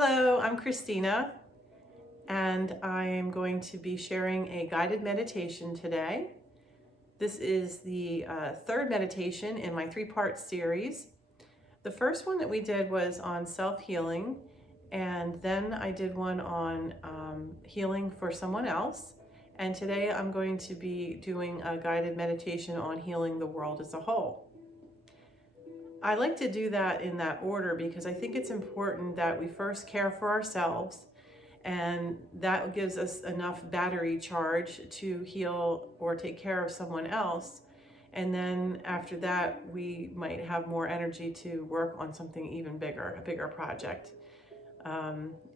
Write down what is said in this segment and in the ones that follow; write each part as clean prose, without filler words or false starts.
Hello, I'm Christina, and I am going to be sharing a guided meditation today. This is the third meditation in my three-part series. The first one that we did was on self-healing, and then I did one on healing for someone else. And today I'm going to be doing a guided meditation on healing the world as a whole. I like to do that in that order because I think it's important that we first care for ourselves, and that gives us enough battery charge to heal or take care of someone else. And then after that, we might have more energy to work on something even bigger, a bigger project.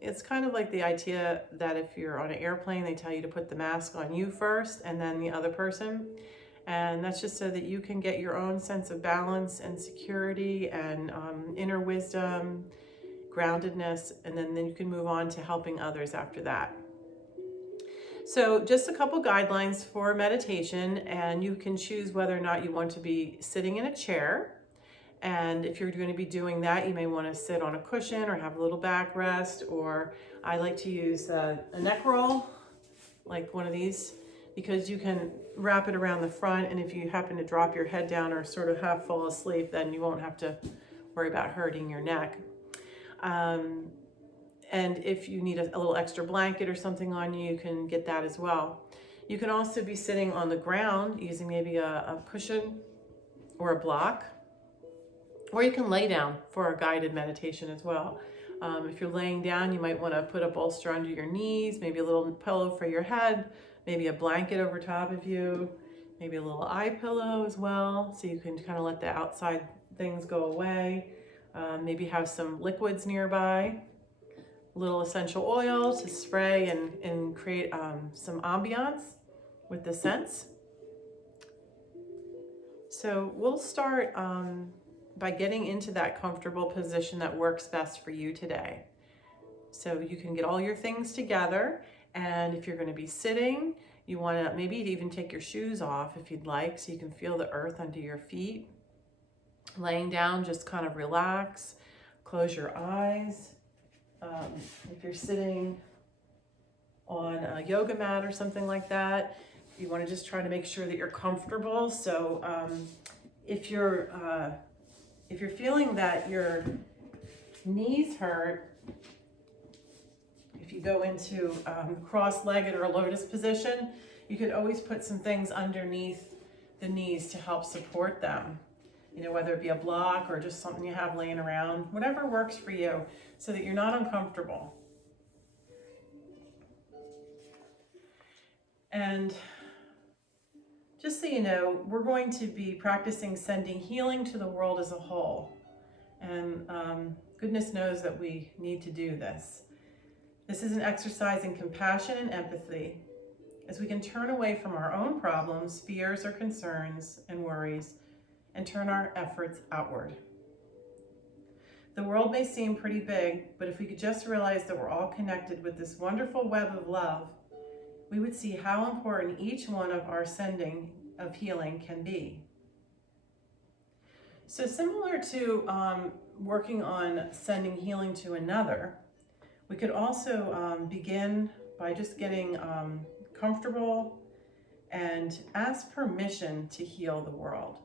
It's kind of like the idea that if you're on an airplane, they tell you to put the mask on you first and then the other person. And that's just so that you can get your own sense of balance and security and inner wisdom, groundedness, and then you can move on to helping others after that. So just a couple guidelines for meditation, and you can choose whether or not you want to be sitting in a chair. And if you're going to be doing that, you may want to sit on a cushion or have a little backrest, or I like to use a neck roll, like one of these, because you can wrap it around the front, and if you happen to drop your head down or sort of half fall asleep, then you won't have to worry about hurting your neck. And if you need a little extra blanket or something on you, you can get that as well. You can also be sitting on the ground using maybe a cushion or a block, or you can lay down for a guided meditation as well. If you're laying down, you might want to put a bolster under your knees, maybe a little pillow for your head, maybe a blanket over top of you, maybe a little eye pillow as well, so you can kind of let the outside things go away. Maybe have some liquids nearby, a little essential oil to spray and create some ambiance with the scents. So we'll start by getting into that comfortable position that works best for you today. So you can get all your things together, and if you're going to be sitting, you want to maybe even take your shoes off if you'd like, so you can feel the earth under your feet. Laying down, just kind of relax, close your eyes. If you're sitting on a yoga mat or something like that, you want to just try to make sure that you're comfortable. So if you're feeling that your knees hurt, if you go into cross-legged or a lotus position, you could always put some things underneath the knees to help support them. You know, whether it be a block or just something you have laying around, whatever works for you, so that you're not uncomfortable. And just so you know, we're going to be practicing sending healing to the world as a whole. And goodness knows that we need to do this. This is an exercise in compassion and empathy, as we can turn away from our own problems, fears or concerns and worries, and turn our efforts outward. The world may seem pretty big, but if we could just realize that we're all connected with this wonderful web of love, we would see how important each one of our sending of healing can be. So similar to working on sending healing to another, we could also begin by just getting comfortable and ask permission to heal the world.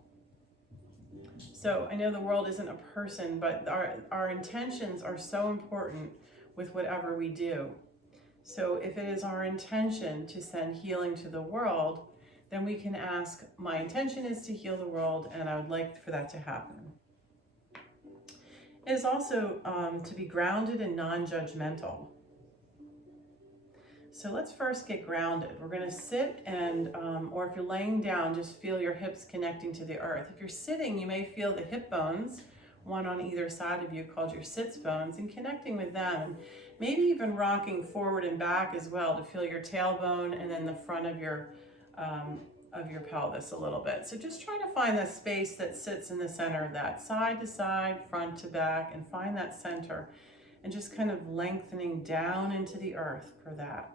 So I know the world isn't a person, but our intentions are so important with whatever we do. So if it is our intention to send healing to the world, then we can ask, my intention is to heal the world, and I would like for that to happen. It is also to be grounded and non-judgmental. So let's first get grounded. We're going to sit and, or if you're laying down, just feel your hips connecting to the earth. If you're sitting, you may feel the hip bones, one on either side of you, called your sits bones, and connecting with them. Maybe even rocking forward and back as well to feel your tailbone and then the front of your pelvis a little bit. So just try to find the space that sits in the center of that, side to side, front to back, and find that center, and just kind of lengthening down into the earth for that.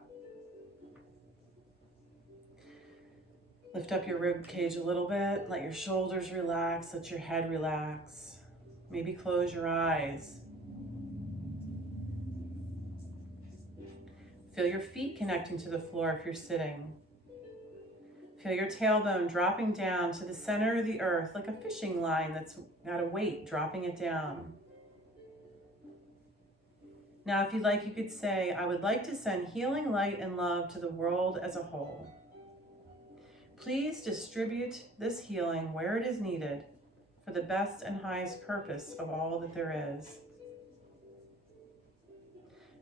Lift up your rib cage a little bit, let your shoulders relax, let your head relax. Maybe close your eyes. Feel your feet connecting to the floor if you're sitting. Feel your tailbone dropping down to the center of the earth like a fishing line that's got a weight dropping it down. Now, if you'd like, you could say, I would like to send healing light and love to the world as a whole. Please distribute this healing where it is needed for the best and highest purpose of all that there is.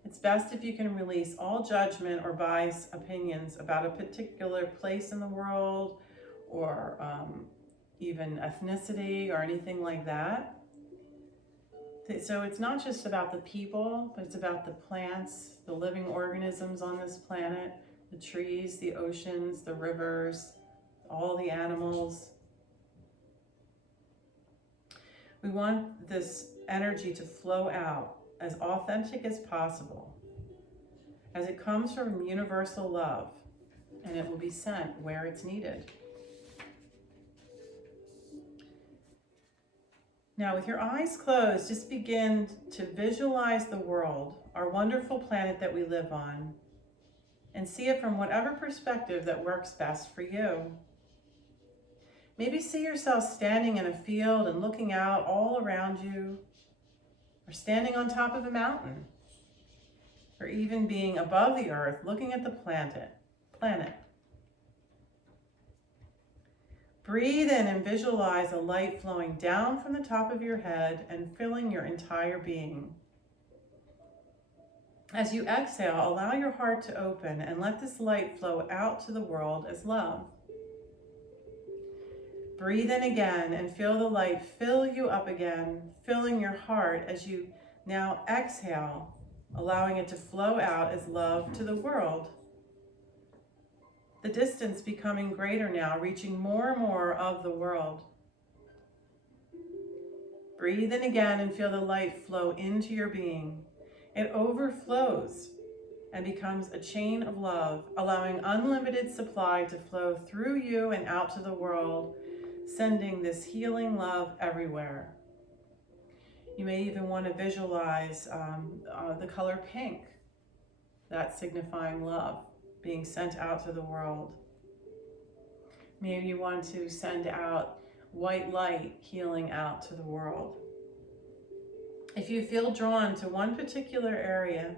It's best if you can release all judgment or biased opinions about a particular place in the world or even ethnicity or anything like that. So it's not just about the people, but it's about the plants, the living organisms on this planet, the trees, the oceans, the rivers, all the animals. We want this energy to flow out as authentic as possible, as it comes from universal love, and it will be sent where it's needed. Now, with your eyes closed, just begin to visualize the world, our wonderful planet that we live on, and see it from whatever perspective that works best for you. Maybe see yourself standing in a field and looking out all around you, or standing on top of a mountain, or even being above the earth looking at the planet. Breathe in and visualize a light flowing down from the top of your head and filling your entire being. As you exhale, allow your heart to open and let this light flow out to the world as love. Breathe in again and feel the light fill you up again, filling your heart as you now exhale, allowing it to flow out as love to the world. The distance becoming greater now, reaching more and more of the world. Breathe in again and feel the light flow into your being. It overflows and becomes a chain of love, allowing unlimited supply to flow through you and out to the world, sending this healing love everywhere. You may even want to visualize the color pink, that signifying love, being sent out to the world. Maybe you want to send out white light healing out to the world. If you feel drawn to one particular area,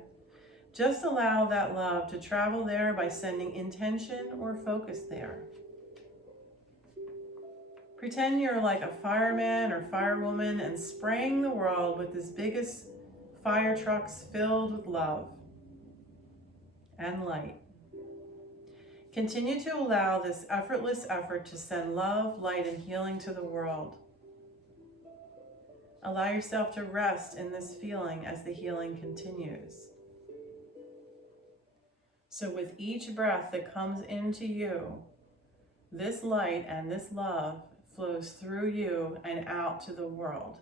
just allow that love to travel there by sending intention or focus there. Pretend you're like a fireman or firewoman and spraying the world with this biggest fire trucks filled with love and light. Continue to allow this effortless effort to send love, light, and healing to the world. Allow yourself to rest in this feeling as the healing continues. So with each breath that comes into you, this light and this love flows through you and out to the world.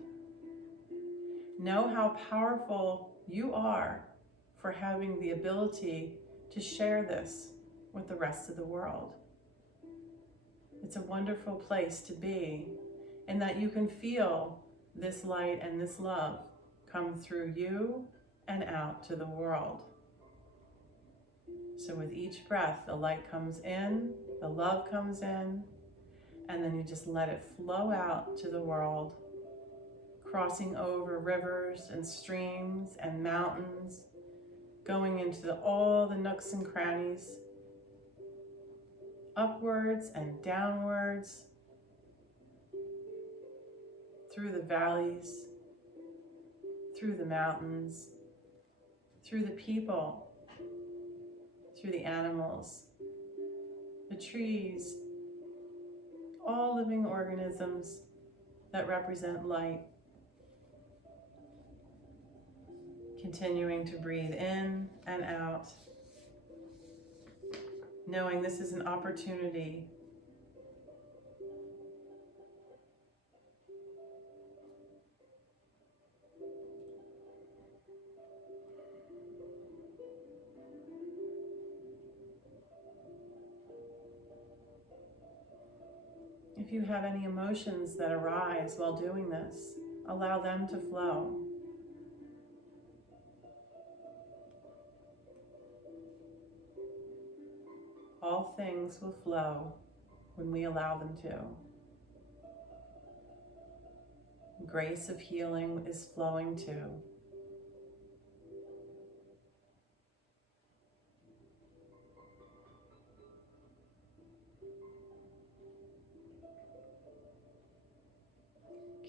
Know how powerful you are for having the ability to share this with the rest of the world. It's a wonderful place to be, and that you can feel this light and this love come through you and out to the world. So with each breath, the light comes in, the love comes in, and then you just let it flow out to the world, crossing over rivers and streams and mountains, going into all the nooks and crannies, upwards and downwards, through the valleys, through the mountains, through the people, through the animals, the trees, all living organisms that represent light. Continuing to breathe in and out, knowing this is an opportunity If you have any emotions that arise while doing this, allow them to flow. all things will flow when we allow them to. Grace of healing is flowing too.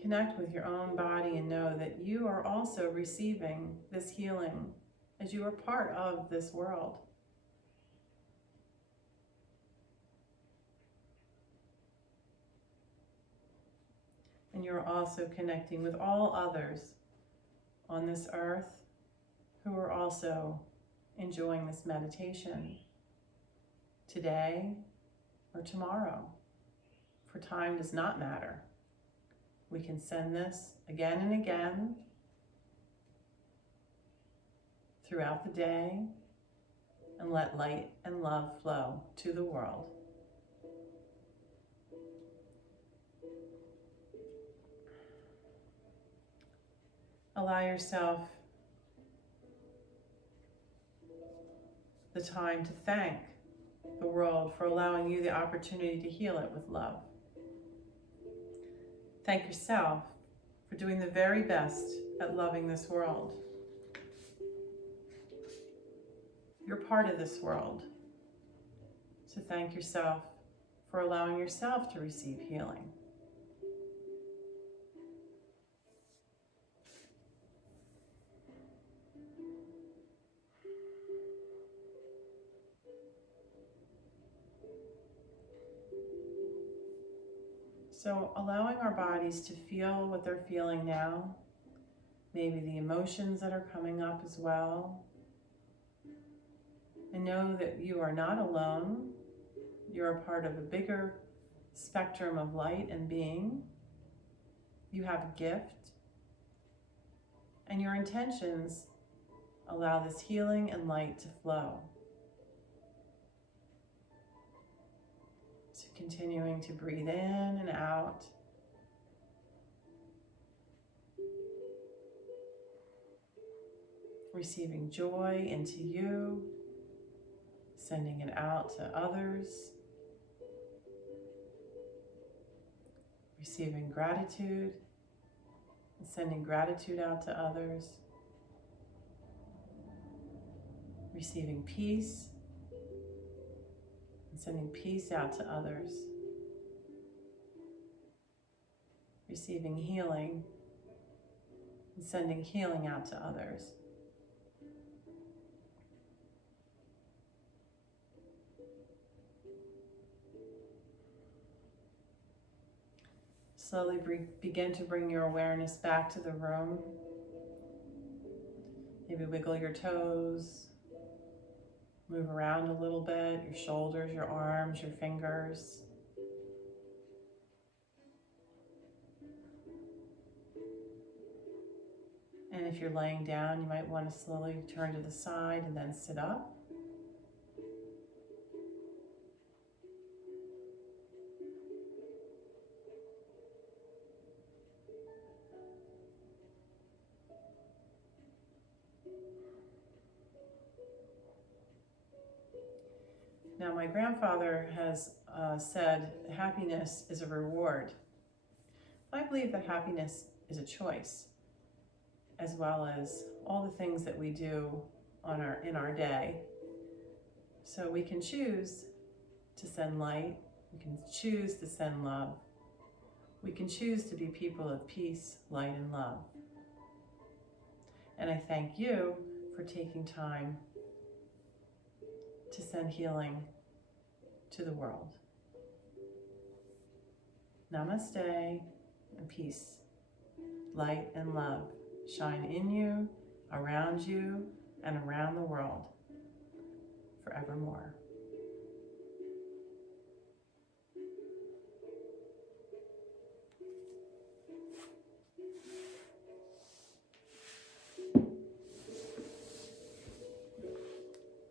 Connect with your own body and know that you are also receiving this healing as you are part of this world. And you're also connecting with all others on this earth who are also enjoying this meditation today or tomorrow, for time does not matter. We can send this again and again throughout the day and let light and love flow to the world. Allow yourself the time to thank the world for allowing you the opportunity to heal it with love. Thank yourself for doing the very best at loving this world. You're part of this world, so thank yourself for allowing yourself to receive healing. So allowing our bodies to feel what they're feeling now, maybe the emotions that are coming up as well. And know that you are not alone. You're a part of a bigger spectrum of light and being. You have a gift. And your intentions allow this healing and light to flow. So continuing to breathe in and out. Receiving joy into you. Sending it out to others. Receiving gratitude and sending gratitude out to others. Receiving peace and sending peace out to others. Receiving healing and sending healing out to others. Slowly begin to bring your awareness back to the room. Maybe wiggle your toes, move around a little bit, your shoulders, your arms, your fingers. And if you're laying down, you might want to slowly turn to the side and then sit up. Now, my grandfather has said happiness is a reward. I believe that happiness is a choice, as well as all the things that we do in our day. So we can choose to send light. We can choose to send love. We can choose to be people of peace, light, and love. And I thank you for taking time to send healing to the world. Namaste, and peace, light, and love shine in you, around you, and around the world forevermore.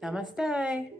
Namaste.